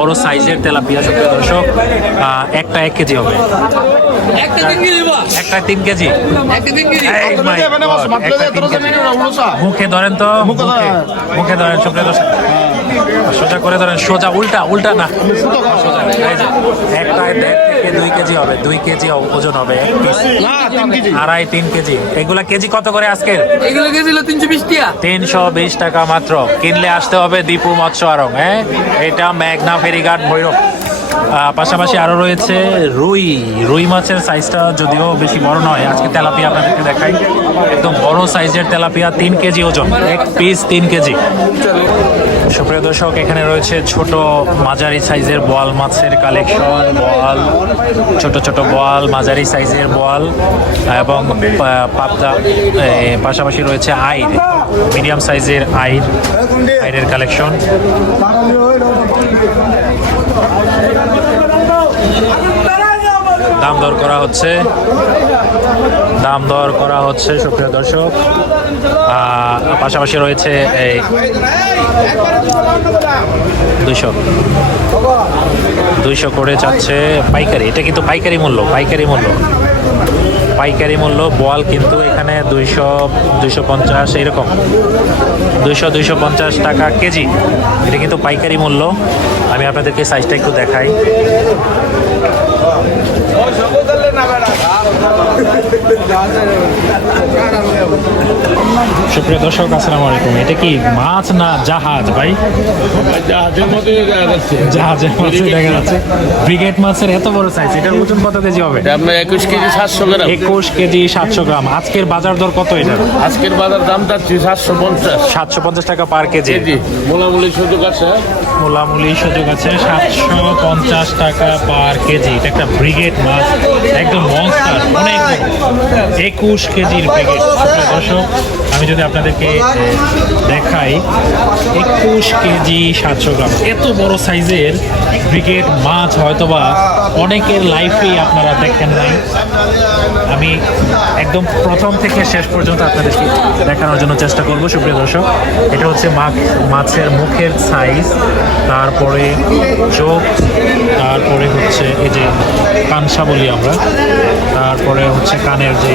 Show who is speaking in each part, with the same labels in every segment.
Speaker 1: বড় সাইজের তেলাপিয়া সুপ্রিয় দর্শক একটা এক কেজি হবে।
Speaker 2: একটা
Speaker 1: তিন কেজি। মুখে ধরেন তো মুখে মুখে ধরেন সুপ্রিয় দর্শক। সোজা করে ধরেন সোজা উল্টা উল্টা না সোজা এই একটা দেড় থেকে দুই কেজি হবে দুই কেজি ওজন হবে এক পিস আড়াই তিন কেজি। এগুলা কেজি কত করে আজকে
Speaker 2: এগুলো তিনশো বিশ টিয়া।
Speaker 1: তিনশো বিশ টাকা মাত্র। কিনলে আসতে হবে দীপু মৎস্য আরং হ্যাঁ? এটা মেঘনা ফেরিঘাট ভৈরব। পাশাপাশি আরও রয়েছে রুই। রুই মাছের সাইজটা যদিও বেশি বড় নয়, আজকে তেলাপিয়া আপনাদেরকে দেখাই। একদম বড় সাইজের তেলাপিয়া, তিন কেজি ওজন, এক পিস তিন কেজি। সুপ্রিয় দর্শক, এখানে রয়েছে ছোট মাঝারি সাইজের বোয়াল মাছের কালেকশন বোয়াল, ছোট ছোট বোয়াল, মাঝারি সাইজের বোয়াল, এবং পাবদা পাশাপাশি রয়েছে আইর মিডিয়াম সাইজের আইর আইরের কালেকশন দাম দর করা হচ্ছে। দাম দর করা হচ্ছে, সুপ্রিয় দর্শক। পাশাপাশি রয়েছে এই দুইশো। দুইশো করে যাচ্ছে পাইকারি। এটা কিন্তু পাইকারি মূল্য পাইকারি মূল্য। পাইকারি মূল্য বল কিন্তু এখানে দুইশো দুইশো পঞ্চাশ, এইরকম। দুইশো দুইশো পঞ্চাশ টাকা কেজি। এটা কিন্তু পাইকারি মূল্য। আমি আপনাদেরকে সাইজটা একটু দেখাই। সুপ্রিয় দর্শক আসসালামু আলাইকুম। এটা কি মাছ না জাহাজ ভাই?
Speaker 3: জাহাজের মধ্যে দেখা যাচ্ছে
Speaker 1: জাহাজের মাছ দেখা যাচ্ছে। ব্রিগেড মাছের এত বড় সাইজ এটার ওজন কত কেজি হবে?
Speaker 3: আপনার একুশ কেজি সাতশো গ্রাম।
Speaker 1: একুশ কেজি সাতশো গ্রাম। আজকের বাজার দর কত এটা
Speaker 3: আজকের বাজার দাম চাচ্ছি সাতশো পঞ্চাশ।
Speaker 1: সাতশো পঞ্চাশ টাকা পার কেজি।
Speaker 3: কেজি মোলামুলি সুযোগ আছে।
Speaker 1: মোলামুলি সুযোগ আছে। সাতশো পঞ্চাশ টাকা পার কেজি। এটা একটা ব্রিগেড মাছ একদম মনস্টার অনেক একুশ কেজির ব্রিগেড দর্শক, আমি যদি আপনাদেরকে দেখাই, একুশ কেজি সাতশো গ্রাম। এত বড় সাইজের ব্রিগেড মাছ হয়তোবা অনেকের লাইফেই আপনারা দেখেন নাই। আমি একদম প্রথম থেকে শেষ পর্যন্ত আপনাদেরকে দেখানোর জন্য চেষ্টা করব, সুপ্রিয় দর্শক। এটা হচ্ছে মাছ, মাছের মুখের সাইজ, তারপরে চোখ, তারপরে হচ্ছে এই যে কানসা বলি আমরা। তারপরে হচ্ছে কানের যে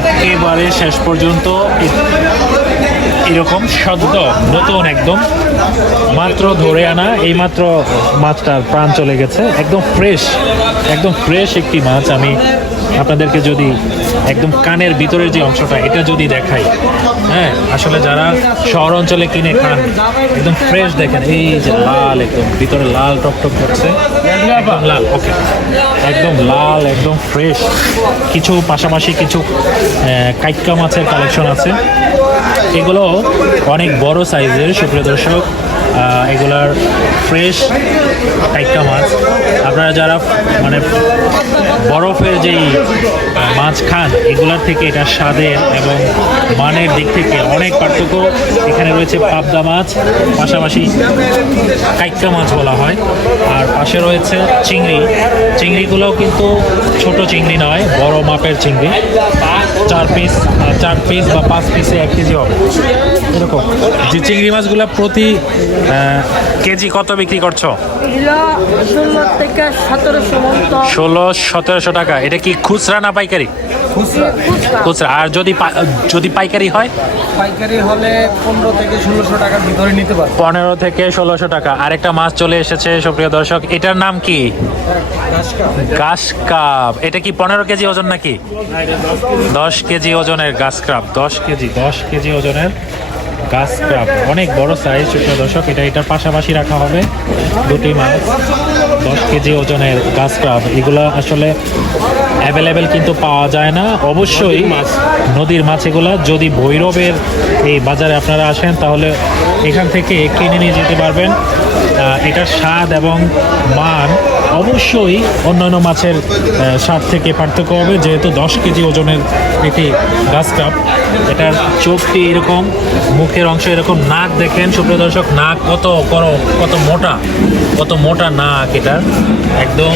Speaker 1: একেবারে শেষ পর্যন্ত এরকম সদ্য, নতুন একদম, মাত্র ধরে আনা এই মাত্র মাছটার প্রাণ চলে গেছে। একদম ফ্রেশ একদম ফ্রেশ একটি মাছ। আমি আপনাদেরকে যদি একদম কানের ভিতরের যে অংশটা এটা যদি দেখাই। হ্যাঁ আসলে যারা শহর অঞ্চলে কিনে খান একদম ফ্রেশ দেখেন এই যে লাল একদম ভিতরে লাল টকটক করছে লাল ওকে একদম লাল একদম ফ্রেশ কিছু পাশাপাশি কিছু আহ, কাইক্কা মাছের কালেকশন আছে। এগুলো অনেক বড় সাইজের সুপ্রিয় দর্শক এগুলার ফ্রেশ টাইকা মাছ। আপনারা যারা মানে বরফের যেই মাছ খান, এগুলার থেকে এটা স্বাদের এবং মানের দিক থেকে অনেক পার্থক্য। এখানে রয়েছে পাবদা মাছ, পাশাপাশি কাইক্কা মাছ বলা হয়। আর পাশে রয়েছে চিংড়ি। চিংড়িগুলোও কিন্তু ছোট চিংড়ি নয়, বড় মাপের চিংড়ি। চার পিস চার পিস বা পাঁচ পিসে এক কেজি হবে। এরকম। যে চিংড়ি মাছগুলো প্রতি কেজি কত বিক্রি করছ?
Speaker 4: ষোলো সতেরোশো
Speaker 1: টাকা। এটা কি খুচরা না পাইকারি?
Speaker 4: খুচরা।
Speaker 1: খুচরা। আর যদি যদি পাইকারি হয়?
Speaker 5: পাইকারি হলে পনেরো থেকে ষোলোশো টাকার ভিতরে নিতে পারব।
Speaker 1: পনেরো থেকে ষোলোশো টাকা। আরেকটা মাছ চলে এসেছে সুপ্রিয় দর্শক। এটার নাম কি? গাছ কাপ। এটা কি পনেরো কেজি ওজন নাকি? দশ কেজি। ওজনের গাছ ক্রাপ দশ কেজি দশ কেজি ওজনের গাছ ক্রাপ অনেক বড় সাইজ সুপ্রিয় দর্শক এটা এটার পাশাপাশি রাখা হবে দুটি মাছ দশ কেজি ওজনের গাছ ক্রাপ এগুলো আসলে অ্যাভেলেবেল কিন্তু পাওয়া যায় না। অবশ্যই মাছ। নদীর মাছ এগুলো যদি ভৈরবের এই বাজারে আপনারা আসেন তাহলে এখান থেকে কিনে নিয়ে যেতে পারবেন। এটার স্বাদ এবং মান অবশ্যই অন্যান্য মাছের স্বাদ থেকে পার্থক্য হবে, যেহেতু দশ কেজি ওজনের এটি গাছ কাপ। এটার চোখটি এরকম, মুখের অংশ এরকম, নাক দেখেন, সুপ্রিয় দর্শক, নাক কত করো কত মোটা কত মোটা নাক এটার একদম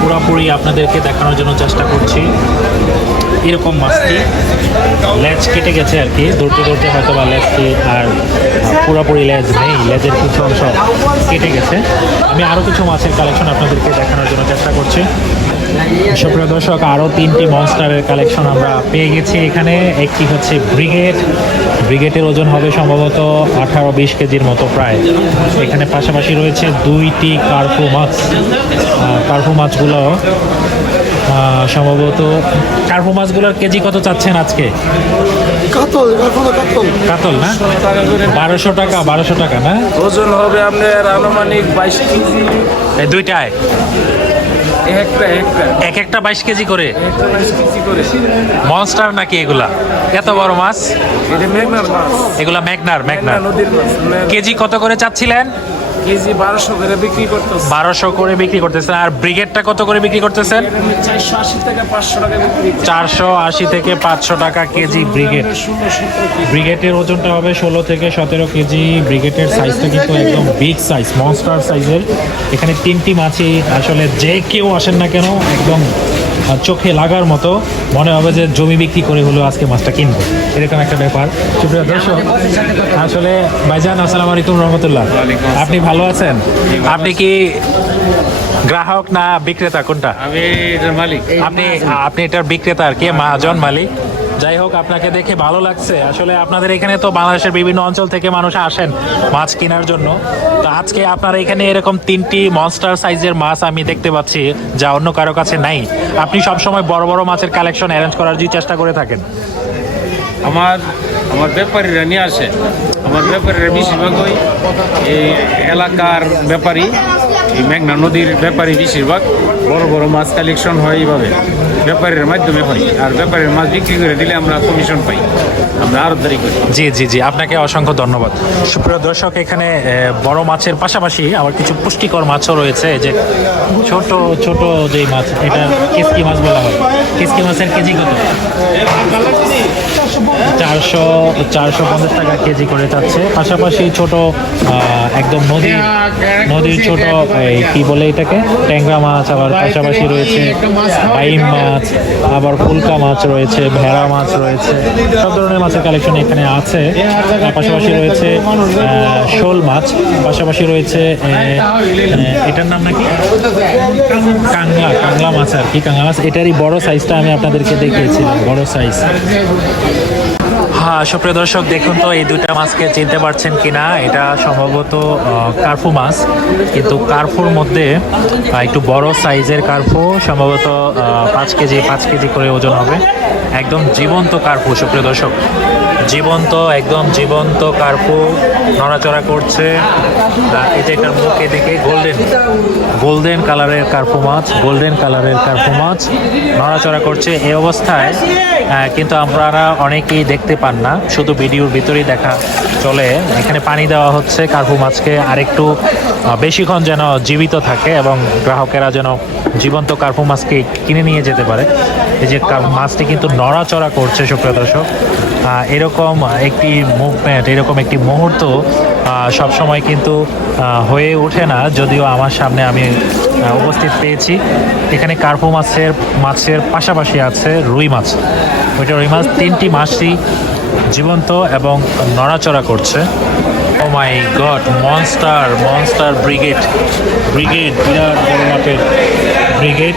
Speaker 1: পুরোপুরি আপনাদেরকে দেখানোর জন্য চেষ্টা করছি। এরকম মাছটি লেজ কেটে গেছে আর কি। ধরতে ধরতে হয়তো বা লেজটি আর পুরোপুরি লেজ নেই, লেজের কিছু অংশ কেটে গেছে। আমি আরও কিছু মাছের কালেকশন আপনাদেরকে দেখানোর জন্য চেষ্টা করছি। সুপ্রিয় দর্শক আরও তিনটি মনস্টারের কালেকশন আমরা পেয়ে গেছি এখানে। একটি হচ্ছে ব্রিগেড ব্রিগেডের ওজন হবে সম্ভবত আঠারো বিশ কেজির মতো প্রায়। এখানে পাশাপাশি রয়েছে দুইটি কার্পু মাছ। কার্পু মাছগুলো সম্ভবত কার্পো মাছগুলোর কেজি কত চাচ্ছেন আজকে?
Speaker 5: কাতল কাতল?
Speaker 1: কাতল না? বারোশো টাকা বারোশো টাকা না?
Speaker 5: ওজন হবে আপনার আনুমানিক বাইশ কেজি।
Speaker 1: এই দুইটায়? এক একটা বাইশ কেজি করে? মনস্টার নাকি এগুলা? এত বড় মাছ? এগুলা ম্যাগনার ম্যাগনার।
Speaker 5: নদীর
Speaker 1: কেজি কত করে চাচ্ছিলেন?
Speaker 5: কেজি বারোশো করে বিক্রি করতেছে।
Speaker 1: বারোশো করে বিক্রি করতেছেন। আর ব্রিগেডটা কত করে বিক্রি করতেছেন?
Speaker 5: চারশো আশি থেকে পাঁচশো টাকা
Speaker 1: চারশো আশি থেকে পাঁচশো টাকা কেজি ব্রিগেড। ব্রিগেডের ওজনটা হবে ষোলো থেকে সতেরো কেজি। ব্রিগেডের সাইজটা কিন্তু একদম বিগ সাইজ মনস্টার সাইজের এখানে তিনটি মাছই আসলে যে কেউ আসেন না কেন একদম চোখে লাগার মতো মনে হবে যে জমি বিক্রি করে হলেও আজকে মাছটা কিনবো। এরকম একটা ব্যাপার। সুপ্রিয় দর্শক আসলে ভাইজান আসসালাম আলাইকুম রহমতুল্লাহ। আপনি ভালো আছেন? আপনি কি গ্রাহক না বিক্রেতা? কোনটা?
Speaker 3: আমি মালিক।
Speaker 1: আপনি আপনি এটার বিক্রেতা আর কি মহাজন মালিক? যাই হোক, আপনাকে দেখে ভালো লাগছে। আসলে আপনাদের এখানে তো বাংলাদেশের বিভিন্ন অঞ্চল থেকে মানুষ আসেন মাছ কেনার জন্য। তো আজকে আপনার এখানে এরকম তিনটি মনস্টার সাইজের মাছ আমি দেখতে পাচ্ছি, যা অন্য কারও কাছে নাই। আপনি সবসময় বড় বড় মাছের কালেকশন অ্যারেঞ্জ করার যে চেষ্টা করে থাকেন।
Speaker 3: আমার আমার ব্যাপারীরা নিয়ে আসে। আমার ব্যাপারীরা বেশিরভাগই এই এলাকার ব্যাপারী। এই মেঘনা নদীর ব্যাপারী বেশিরভাগ বড় বড় মাছ কালেকশন হয় এইভাবে। ব্যাপারীর মাধ্যমে হয়। আর ব্যাপারীর মাছ বিক্রি করে দিলে আমরা কমিশন পাই। আমরা আরতদারি করি।
Speaker 1: জি জি জি। আপনাকে অসংখ্য ধন্যবাদ। সুপ্রিয় দর্শক, এখানে বড় মাছের পাশাপাশি আবার কিছু পুষ্টিকর মাছও রয়েছে। যে ছোট ছোট যে মাছ, এটা কিসকি মাছ বলা হয়। কিসকি মাছের কেজি কত? চারশো চারশো পঞ্চাশ টাকা কেজি করে যাচ্ছে। পাশাপাশি ছোট একদম নদীর নদীর ছোট, এই কি বলে এটাকে? ট্যাংরা মাছ, আবার পাশাপাশি রয়েছে বাইম মাছ, আবার ফুলকা মাছ রয়েছে, ভেড়া মাছ রয়েছে। সব ধরনের মাছের কালেকশন এখানে আছে। পাশাপাশি রয়েছে শোল মাছ, পাশাপাশি রয়েছে এটার নাম নাকি? কাংলা কাংলা মাছ আর কি, কাংলা মাছ। এটারই বড় সাইজটা আমি আপনাদেরকে দেখিয়েছিলাম, বড় সাইজ সুপ্রিয় দর্শক, দেখুন তো, এই দুইটা মাছকে চিনতে পারছেন কিনা? এটা সম্ভবত কার্ফু মাছ। কিন্তু কার্ফুর মধ্যে একটু বড় সাইজের কার্ফু, সম্ভবত পাঁচ কেজি পাঁচ কেজি করে ওজন হবে। একদম জীবন্ত কার্ফু, সুপ্রিয় দর্শক। জীবন্ত, একদম জীবন্ত কার্ফু নড়াচড়া করছে। এটা এটার মুখ এদিকে, গোল্ডেন। গোল্ডেন কালারের কার্ফু মাছ, গোল্ডেন কালারের কার্ফু মাছ নড়াচড়া করছে এই অবস্থায়। কিন্তু আমরা অনেকেই দেখতে পান না, শুধু ভিডিওর ভিতরেই দেখা চলে। এখানে পানি দেওয়া হচ্ছে কার্পু মাছকে আরেকটু বেশিক্ষণ যেন জীবিত থাকে এবং গ্রাহকেরা যেন জীবন্ত কার্পু মাছকে কিনে নিয়ে যেতে পারে। এই যে মাছটি কিন্তু নড়াচড়া করছে, সুপ্রিয় দর্শক। এরকম একটি মুভমেন্ট এরকম একটি মুহূর্ত সবসময় কিন্তু হয়ে ওঠে না। যদিও আমার সামনে আমি উপস্থিত পেয়েছি। এখানে কার্পু মাছের মাছের পাশাপাশি আছে রুই মাছ। ওইটা রুই মাছ তিনটি মাছই জীবন্ত এবং নড়াচড়া করছে। ও my god monster monster brigade brigade বিরাট বড় মাপের ব্রিগেড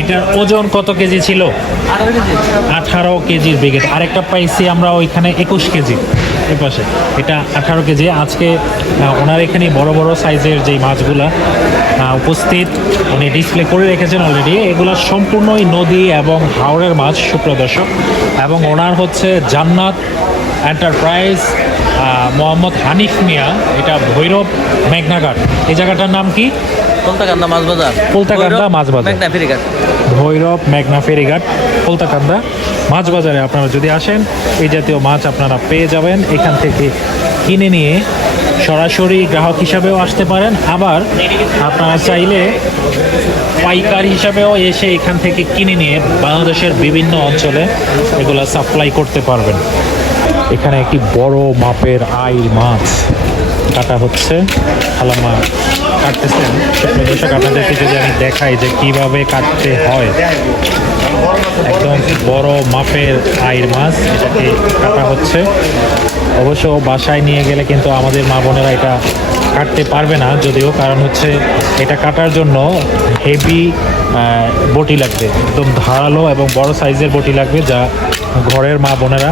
Speaker 1: এটার ওজন কত কেজি ছিল? আঠারো কেজির ব্রিগেড আরেকটা পাইছি আমরা ওইখানে একুশ কেজি। এই পাশে। এটা আঠারো কেজি। আজকে ওনার এখানে বড় বড় সাইজের যেই মাছগুলা উপস্থিত, উনি ডিসপ্লে করে রেখেছেন অলরেডি এগুলো সম্পূর্ণই নদী এবং হাওড়ের মাছ সুপ্রদর্শক এবং ওনার হচ্ছে জান্নাত এন্টারপ্রাইজ মোহাম্মদ হানিফ মিয়া। এটা ভৈরব মেঘনাঘাট। এই জায়গাটার নাম কি?
Speaker 2: কলতাকান্দা মাছ বাজার?
Speaker 1: কলতাকান্দা মাছ বাজার।
Speaker 2: মেঘনা ফেরিঘাট।
Speaker 1: ভৈরব মেঘনা ফেরিঘাট কলতাকান্দা মাছ বাজারে? আপনারা যদি আসেন এই জাতীয় মাছ আপনারা পেয়ে যাবেন। এখান থেকে কিনে নিয়ে সরাসরি গ্রাহক হিসাবেও আসতে পারেন। আবার আপনারা চাইলে পাইকার হিসাবেও এসে এখান থেকে কিনে নিয়ে বাংলাদেশের বিভিন্ন অঞ্চলে এগুলো সাপ্লাই করতে পারবেন। এখানে একটি বড় মাপের আইল মাছ কাটা হচ্ছে। খালামা কাটতেছেন দর্শক, আপনাদেরকে যদি আমি দেখাই যে কীভাবে কাটতে হয়, একদম বড় মাপের আইর মাছ এটাকে কাটা হচ্ছে। অবশ্য বাসায় নিয়ে গেলে কিন্তু আমাদের মা বোনেরা এটা কাটতে পারবে না, যদিও কারণ হচ্ছে এটা কাটার জন্য হেভি বটি লাগবে, একদম ধারালো এবং বড় সাইজের বটি লাগবে যা ঘরের মা বোনেরা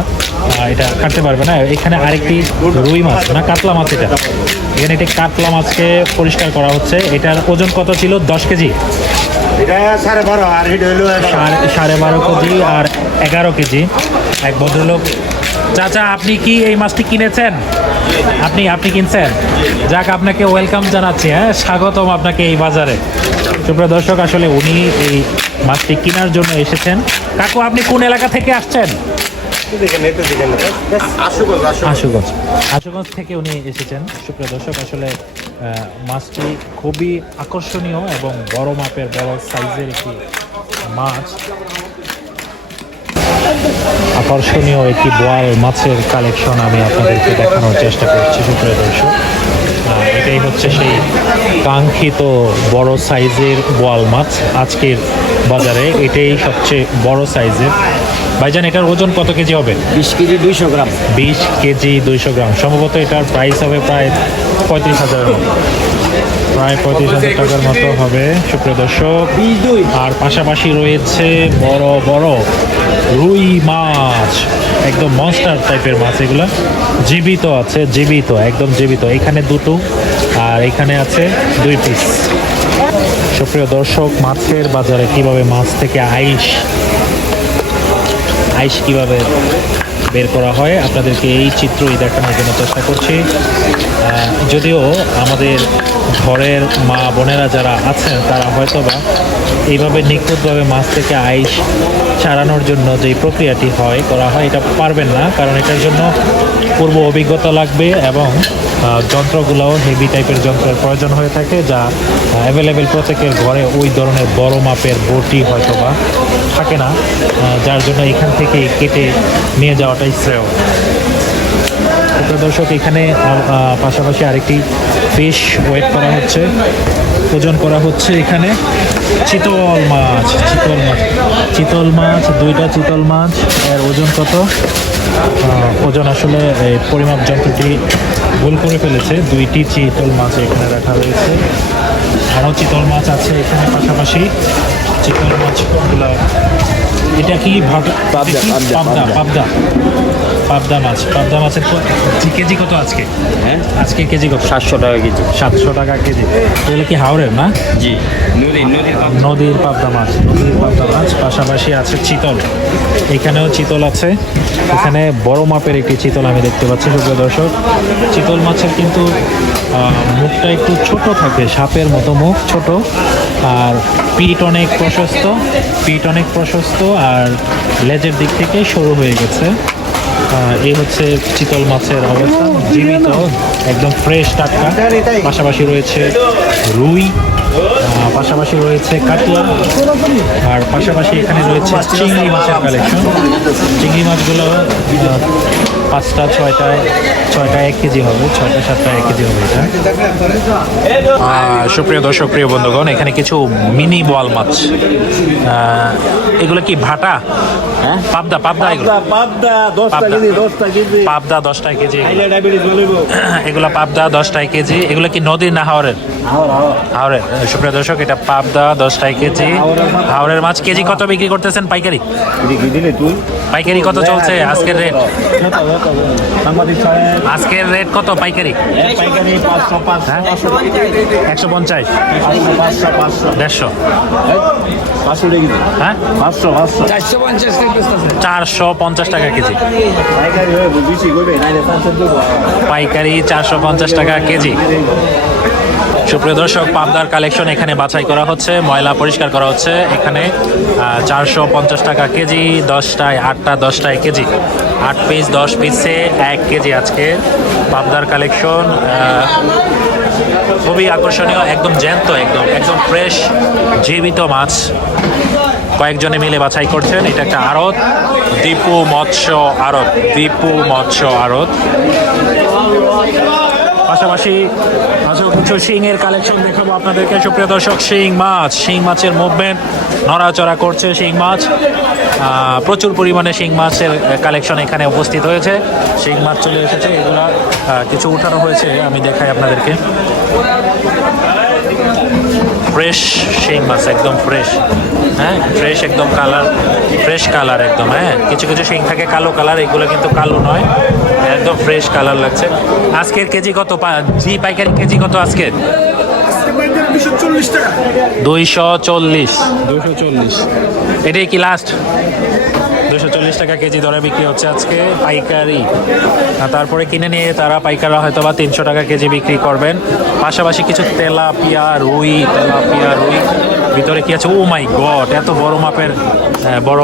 Speaker 1: এটা কাটতে পারবে না। এখানে আরেকটি রুই মাছ না কাতলা মাছ এটা? এখানে একটি কাতলা মাছকে পরিষ্কার করা হচ্ছে। এটার ওজন কত ছিল? দশ কেজি?
Speaker 6: সাড়ে বারো
Speaker 1: কেজি আর এগারো কেজি। এক ভদ্রলোক চাচা আপনি কি এই মাছটি কিনেছেন? আপনি আপনি কিনছেন? যাক আপনাকে ওয়েলকাম জানাচ্ছি হ্যাঁ? স্বাগতম আপনাকে এই বাজারে। সুপ্রিয় দর্শক আসলে উনি এই মাছটি কেনার জন্য এসেছেন। কাকু আপনি কোন এলাকা থেকে আসছেন?
Speaker 6: আশুগঞ্জ আশু
Speaker 1: আশুগঞ্জ। আশুগঞ্জ থেকে উনি এসেছেন। সুপ্রিয় দর্শক আসলে মাছটি খুবই আকর্ষণীয় এবং বড় মাপের বড় সাইজের একটি মাছ। আকর্ষণীয় একটি বোয়াল মাছের কালেকশন আমি আপনাদেরকে দেখানোর চেষ্টা করছি সুপ্রিয় দর্শক। এটাই হচ্ছে সেই কাঙ্ক্ষিত বড় সাইজের বোয়াল মাছ আজকের বাজারে। এটাই সবচেয়ে বড় সাইজের ভাইজান এটার ওজন কত কেজি হবে?
Speaker 5: বিশ কেজি দুইশো গ্রাম।
Speaker 1: বিশ কেজি দুইশো গ্রাম। সম্ভবত এটার প্রাইস হবে প্রায় পঁয়ত্রিশ হাজার প্রায় পঁয়ত্রিশ হাজার টাকার মতো হবে। সুপ্রিয় দর্শক আর পাশাপাশি রয়েছে বড় বড় রুই মাছ। একদম মনস্টার টাইপের মাছ এগুলো। জীবিত আছে জীবিত একদম জীবিত। এখানে দুটো আর এখানে আছে দুই পিস সুপ্রিয় দর্শক মাছের বাজারে কীভাবে মাছ থেকে আইস আইস কীভাবে বের করা হয়, আপনাদেরকে এই চিত্রই দেখানোর জন্য চেষ্টা করছি। যদিও আমাদের ঘরের মা বোনেরা যারা আছেন, তারা হয়তো বা এইভাবে নিখুঁতভাবে মাছ থেকে আইস ছাড়ানোর জন্য যে প্রক্রিয়াটি হয়, করা হয়, এটা পারবেন না। কারণ এটার জন্য পূর্ব অভিজ্ঞতা লাগবে এবং যন্ত্রগুলোও হেভি টাইপের যন্ত্রের প্রয়োজন হয়ে থাকে যা অ্যাভেলেবেল প্রত্যেকের ঘরে ওই ধরনের বড় মাপের বটি হয়তো বা থাকে না যার জন্য এখান থেকে কেটে নিয়ে যাওয়াটাই শ্রেয়। দর্শক, এখানে পাশাপাশি আরেকটি ফিশ ওয়েট করা হচ্ছে। ওজন করা হচ্ছে এখানে। চিতল মাছ চিতল মাছ চিতল মাছ দুইটা চিতল মাছ এর ওজন কত? ওজন আসলে এই পরিমাপ যন্ত্রটি ভুল করে ফেলেছে। দুইটি চিতল মাছ এখানে রাখা রয়েছে আরও চিতল মাছ আছে এখানে পাশাপাশি। চিতল মাছগুলো এটা কি
Speaker 5: পাবদা? পাবদা,
Speaker 1: পাবদা।
Speaker 5: পাবদা।
Speaker 1: মাছ। পাবদা মাছের কেজি কত আজকে?
Speaker 5: হ্যাঁ?
Speaker 1: আজকে কেজি কত?
Speaker 5: সাতশো টাকা কেজি।
Speaker 1: সাতশো টাকা কেজি। এগুলো কি হাওড়ের না?
Speaker 5: জি। নদী নদীর
Speaker 1: নদীর পাবদা মাছ। নদীর পাবদা মাছ। পাশাপাশি আছে চিতল। এখানেও চিতল আছে। এখানে বড় মাপের একটি চিতল আমি দেখতে পাচ্ছি সুপ্রিয় দর্শক। চিতল মাছের কিন্তু মুখটা একটু ছোট থাকে সাপের মতো মুখ ছোট। আর পিঠ অনেক প্রশস্ত। পিঠ অনেক প্রশস্ত। আর লেজের দিক থেকে সরু হয়ে গেছে। এই হচ্ছে চিতল মাছের অবস্থা জীবিত একদম ফ্রেশ টাটকা। পাশাপাশি রয়েছে রুই পাশাপাশি রয়েছে কাতলা আর পাশাপাশি এখানে রয়েছে চিংড়ি মাছের কালেকশন চিংড়ি মাছগুলো পাঁচটা ছয়টায় ছয়টা এক কেজি হবে ছয়টা সাতটা এক কেজি হবে এটা। সুপ্রিয় দর্শক প্রিয় বন্ধুগণ এখানে কিছু মিনি বোয়াল মাছ। এগুলো কি ভাটা? হ্যাঁ? পাবদা পাবদা
Speaker 6: পাবদা দশটা
Speaker 1: পাবদা।
Speaker 6: কেজি দশটা কেজি।
Speaker 1: পাবদা এগুলো পাবদা দশটায় কেজি। এগুলো কি নদীর না হাওড়ের হাওড়ের সুপ্রিয় দর্শক এটা পাবদা দশটায় কেজি। হাওড়ের মাছ। কেজি কত বিক্রি করতেছেন পাইকারি?
Speaker 6: কি দিলে তুই।
Speaker 1: পাইকারি কত চলছে? আজকের রেট আজকের রেট কত পাইকারি? হ্যাঁ? একশো পঞ্চাশ।
Speaker 6: পাঁচশো পাঁচশো পাঁচশো।
Speaker 1: দেড়শো। হ্যাঁ?
Speaker 6: পাঁচশো পাঁচশো।
Speaker 5: চারশো পঞ্চাশ
Speaker 1: টাকা কেজি।
Speaker 6: পাইকারি
Speaker 1: চারশো পঞ্চাশ টাকা কেজি। সুপ্রিয় দর্শক পাবদার কালেকশন এখানে বাছাই করা হচ্ছে, ময়লা পরিষ্কার করা হচ্ছে। এখানে চারশো পঞ্চাশ টাকা কেজি, দশটায় আটটা, দশটায় কেজি। আট পিস, দশ পিসে এক কেজি আজকে। পাবদার কালেকশন খুবই আকর্ষণীয়, একদম জ্যান্ত, একদম একদম ফ্রেশ, জীবিত মাছ। কয়েকজনে মিলে বাছাই করছেন, এটা একটা আড়ত। দীপু মৎস্য আড়ত, দীপু মৎস্য আড়ত। পাশাপাশি আজও কিছু শিং এর কালেকশন দেখাবো আপনাদেরকে। সুপ্রিয় দর্শক শিং মাছ শিং মাছের মুভমেন্ট নড়াচড়া করছে শিং মাছ। প্রচুর পরিমাণে শিং মাছের কালেকশন এখানে উপস্থিত হয়েছে। শিং মাছ চলে এসেছে, এগুলা কিছু উঠানো হয়েছে, আমি দেখাই আপনাদেরকে। ফ্রেশ শিং মাছ একদম ফ্রেশ হ্যাঁ? ফ্রেশ একদম কালার ফ্রেশ কালার একদম হ্যাঁ? কিছু কিছু শিং থাকে কালো কালার এগুলো কিন্তু কালো নয় একদম ফ্রেশ কালার লাগছে। আজকের কেজি কত পা- জি পাইকারি কেজি কত আজকে? দুইশো চল্লিশ দুইশো চল্লিশ। এটাই কি লাস্ট চল্লিশ টাকা কেজি দরে বিক্রি হচ্ছে আজকে পাইকারি। তারপরে কিনে নিয়ে তারা পাইকাররা হয়তো বা তিনশো টাকা কেজি বিক্রি করবেন। পাশাপাশি কিছু তেলাপিয়া রুই তেলাপিয়া রুই। ভিতরে কি আছে? ও মাই গড এত বড় মাপের বড়